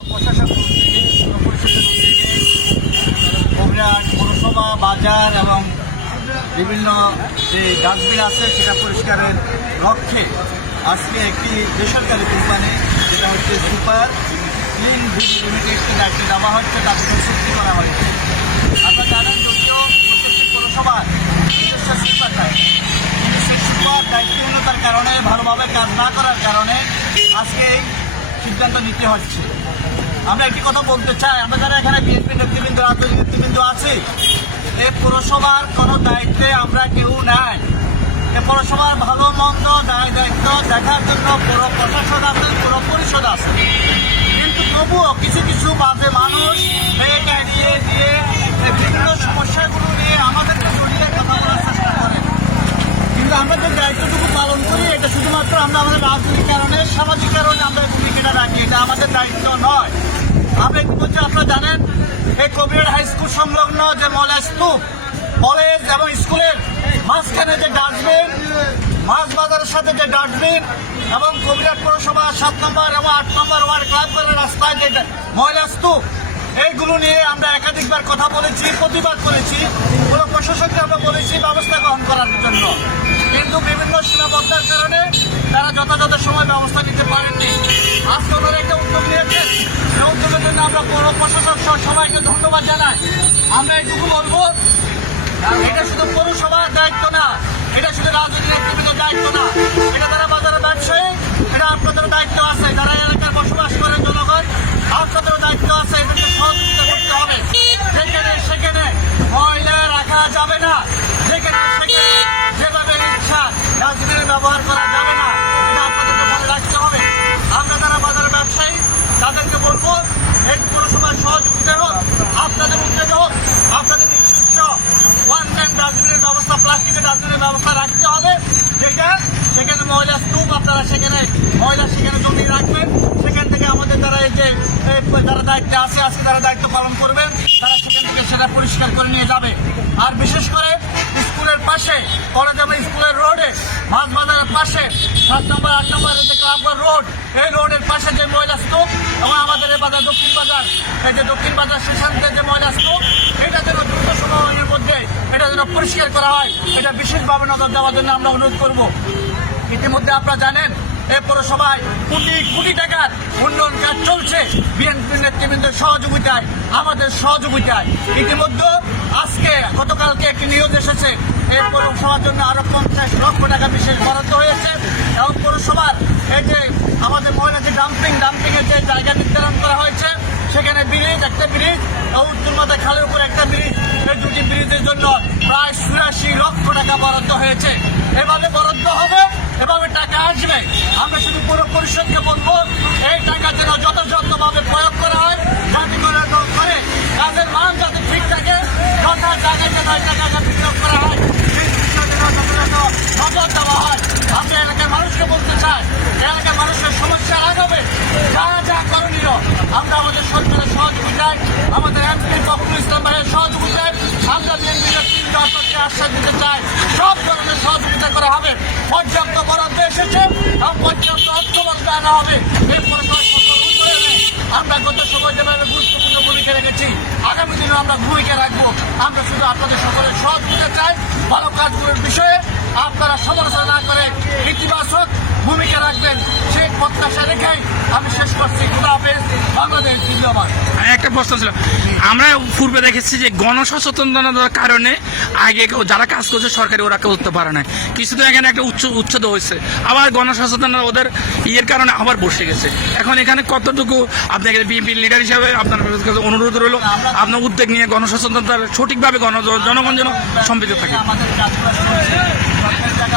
প্রশাসন থেকে পরিষদের উদ্যোগে বগুড়ার পৌরসভা বাজার এবং বিভিন্ন যে ডাস্টবিন আছে সেটা পরিষ্কারের লক্ষ্যে আজকে একটি বেসরকারি কোম্পানি যেটা হচ্ছে সুপার ক্লিন বিডি লিমিটেডকে দায়িত্ব দেওয়া হচ্ছে, তার সাথে চুক্তি করা হয়েছে। আপনারা জানেন যদিও প্রত্যেকটি পৌরসভার নিজস্ব সুপার থাকে, কিন্তু সেই সুপার দায়িত্বহীনতার কারণে ভালোভাবে কাজ না করার কারণে আজকে এই সিদ্ধান্ত নিতে হচ্ছে। আমরা একটি কথা বলতে চাই, আমরা যারা এখানে বিএনপি নেতৃবৃন্দ রাজনৈতিক নেতৃবৃন্দ আছি, এই পৌরসভার কোনো দায়িত্বে আমরা কেউ নাই। এই পৌরসভার ভালো মন্দ দায় দায়িত্ব দেখার জন্য পৌর প্রশাসন আছে, পৌর পরিষদ আছে, কিন্তু তবুও কিছু কিছু বাজে মানুষ এটা এড়িয়ে দিয়ে বিভিন্ন সমস্যাগুলো নিয়ে আমাদেরকে জড়িয়ে কথা বলার চেষ্টা করে। কিন্তু আমরা যে দায়িত্বটুকু পালন করি এটা শুধুমাত্র আমরা আমাদের রাজনৈতিক কারণে, সামাজিক কারণে আমরা ভূমিকাটা রাখি, এটা আমাদের দায়িত্ব নয়। আমরা একটু বলছি, আপনারা জানেন এই কবিরাট হাই স্কুল সংলগ্ন যে ময়লা স্তূপ, কলেজ এবং স্কুলের মাঝখানে যে ডাস্টবিন, মাছ বাজারের সাথে যে ডাস্টবিন এবং কবিরাট পৌরসভা 7 নম্বর এবং 8 নম্বর ওয়ার্ড ক্লাব করার রাস্তায় যে ময়লা স্তূপ, এইগুলো নিয়ে আমরা একাধিকবার কথা বলেছি, প্রতিবাদ করেছি, পুরো প্রশাসনকে আমরা বলেছি ব্যবস্থা গ্রহণ করার জন্য, কিন্তু বিভিন্ন সীমাবদ্ধতার কারণে তারা যথাযথ সময় ব্যবস্থা নিতে পারেননি। আজকে ওনারা একটা উদ্যোগ নিয়েছেন, সেই উদ্যোগের জন্য আমরা পৌর প্রশাসন সহ সবাইকে ধন্যবাদ জানাই। আমরা এইটুকু বলবো, এটা শুধু পৌরসভার দায়িত্ব না, এটা শুধু রাজনৈতিক নেতৃত্বের দায়িত্ব না, এটা যারা বাজারের ব্যবসায়ী, এটা আপনাদের দায়িত্ব আছে, যারা এলাকায় বসবাস করেন জনগণ, আপনাদেরও দায়িত্ব আছে, এদেরকে সহযোগিতা করতে হবে। যেখানে সেখানে ময়লা রাখা যাবে না, যেখানে সেখানে যেভাবে ইচ্ছা ডাস্টবিনের ব্যবহার করা যাবে না, এটা আপনাদেরকে মনে রাখতে হবে। আমরা যারা বাজারের ব্যবসায়ী তাদেরকে বলবো, এই পৌরসভার সহযোগিতা হোক, আপনাদের উদ্যোগ হোক, আপনাদের নিজস্ব ওয়ান টাইম ডাস্টবিনের ব্যবস্থা, প্লাস্টিকের ডাস্টবিনের ব্যবস্থা রাখতে হবে, যেটা সেখানে ময়লা স্তূপ আপনারা সেখানে ময়লা সেখানে জমিয়ে রাখবেন, সেখান থেকে আমাদের দ্বারা এই যে যারা দায়িত্বে আছে আজকে যারা দায়িত্ব পালন করবেন তারা সেখান থেকে সেটা পরিষ্কার করে নিয়ে যাবে। আর বিশেষ করে স্কুলের পাশে, কলেজ এবং স্কুলের রোডে, মাছ বাজারের পাশে 7 নম্বর 8 নম্বর যে ক্লাবগড় রোড, এই রোডের পাশে যে ময়লা স্তূপ এবং আমাদের এই বাজার দক্ষিণ বাজার, এই যে দক্ষিণ বাজার সেখানে যে ময়লা স্তূপ, এটা যেন দ্রুত সময়ের মধ্যে এটা যেন পরিষ্কার করা হয়, এটা বিশেষভাবে নজর দেওয়ার জন্য আমরা অনুরোধ করব। ইতিমধ্যে আপনারা জানেন এই পৌরসভায় কোটি কোটি টাকার উন্নয়ন কাজ চলছে বিএনপি নেতৃবৃন্দের সহযোগিতায়, আমাদের সহযোগিতায়। ইতিমধ্যে আজকে গতকালকে একটি নিয়োগ এসেছে, এই পৌরসভার জন্য আরো 50 লক্ষ টাকা বিশেষ বরাদ্দ হয়েছে এবং পৌরসভার এই যে আমাদের ময়লা যে ডাম্পিং এর যে জায়গা নির্ধারণ করা হয়েছে, সেখানে ব্রিজ, একটা ব্রিজ, উত্তর মাথা খালের উপরে একটা ব্রিজ, এই দুটি ব্রিজের জন্য প্রায় 84 লক্ষ টাকা বরাদ্দ হয়েছে। এভাবে বরাদ্দ হবে, এভাবে টাকা আসবে। আমরা শুধু পুরো পরিষদকে বলবো, এই টাকা যেন যথাযথভাবে প্রয়োগ করা হয়, যাতে করে কাজের মান যাতে ঠিক থাকে, যথা জায়গায় যেন এই টাকাকে বিনিয়োগ করা হয়, সেই বিষয়ে যেন যথাযথ নজর দেওয়া হয়। আমরা এলাকার মানুষকে বলতে চাই, এলাকার মানুষের সমস্যা আগাবে, যা করণীয় আমরা আমাদের সরকারের সহযোগিতায়, আমাদের এমপি ফখরুল ইসলাম ভাইয়ের সহযোগিতায়, আমরা বিএনপি নেতৃত্ব আপনাকে আশ্বাস দিতে চাই, সব ধরনের সহযোগিতা করা হবে। পর্যাপ্ত বরাদ্দ এসেছে এবং পর্যাপ্ত অর্থ বরাদ্দ আনা হবে। এই পৌরসভার উন্নয়নে আমরা গত সময় যেভাবে গুরুত্বপূর্ণ ভূমিকা রেখেছি, আগামী দিনে আমরা ভূমিকা রাখবো। আমরা শুধু আপনাদের সকলের সহযোগিতা চাই, ভালো কাজগুলোর বিষয়ে আপনারা সমালোচনা না করে ইতিবাচক ভূমিকা রাখবেন, সেই প্রত্যাশা রেখেই আমি শেষ করছি। খুদা হাফেজ, বাংলাদেশ জিন্দাবাদ। একটা প্রশ্ন ছিল, আমরা পূর্বে দেখেছি যে গণসচেতনতার কারণে আগে যারা কাজ করছে সরকারি ওরা করতে পারে না, কিছুদিন এখানে একটা উচ্ছেদ হয়েছে, আবার গণসচেতনতা ওদের ইয়ের কারণে আবার বসে গেছে। এখন এখানে কতটুকু আপনাকে বিএনপি লিডার হিসাবে আপনার কাছে অনুরোধ রইল, আপনার উদ্যোগ নিয়ে গণসচেতনতার সঠিকভাবে জনগণ যেন সম্পৃক্ত থাকে। আমাদের কাজগুলো চলছে, সরকারি টাকা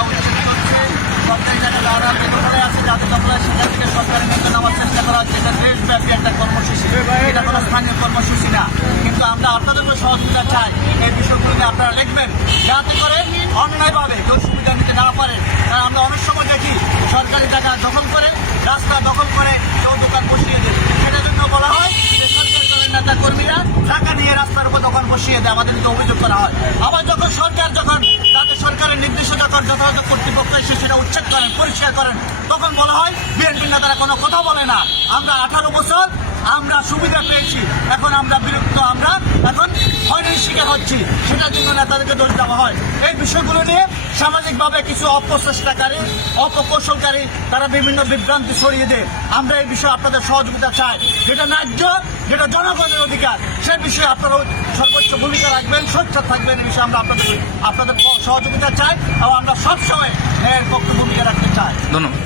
সরকারি টাকা যারা বেতনে আছে, যাদের দখল আছে, সেখান থেকে সরকারি বেতন নেওয়ার চেষ্টা করা হচ্ছে। এটা দেশব্যাপী একটা কর্মসূচি, এটা কোনো স্থানীয় কর্মসূচি না। কিন্তু আমরা আপনাদেরও সহযোগিতা চাই, এই বিষয়গুলোতে আপনারা লিখবেন, যাতে করে অন্যায়ভাবে কেউ সুবিধা নিতে না পারে। কারণ আমরা অনেক সময় দেখি সরকারি টাকা দখল করে, রাস্তা দখল করে কেউ দোকান বসিয়ে দেয়। সেটার জন্য বলা হয় যে সরকারি দলের নেতা কর্মীরা টাকা নিয়ে রাস্তার উপর দোকান বসিয়ে দেয়, আমাদের কিন্তু অভিযোগ করা হয়। আবার যখন সরকার তাদের সরকারের নির্দেশে যখন যথাযথ কর্তৃপক্ষ এসে সেটা উচ্ছেদ করেন, পরিষ্কার করেন, তখন বলা হয় বিএনপি নেতারা কোনো কথা বলে না। আমরা 18 বছর আমরা সুবিধা পেয়েছি, এখন আমরা বিরক্ত, আমরা এখন হয়রানির শিকার হচ্ছি, সেটার জন্য নেতাদেরকে দোষ দেওয়া হয়। এই বিষয়গুলো নিয়ে সামাজিকভাবে কিছু অপচেষ্টাকারী, অপকৌশলকারী তারা বিভিন্ন বিভ্রান্তি ছড়িয়ে দেয়। আমরা এই বিষয়ে আপনাদের সহযোগিতা চাই, যেটা ন্যায্য, যেটা জনগণের অধিকার, সে বিষয়ে আপনারা সর্বোচ্চ ভূমিকা রাখবেন, সোচ্চার থাকবেন। এই বিষয়ে আমরা আপনাদের সহযোগিতা চাই এবং আমরা সবসময় ন্যায়ের পক্ষে ভূমিকা রাখতে চাই। ধন্যবাদ।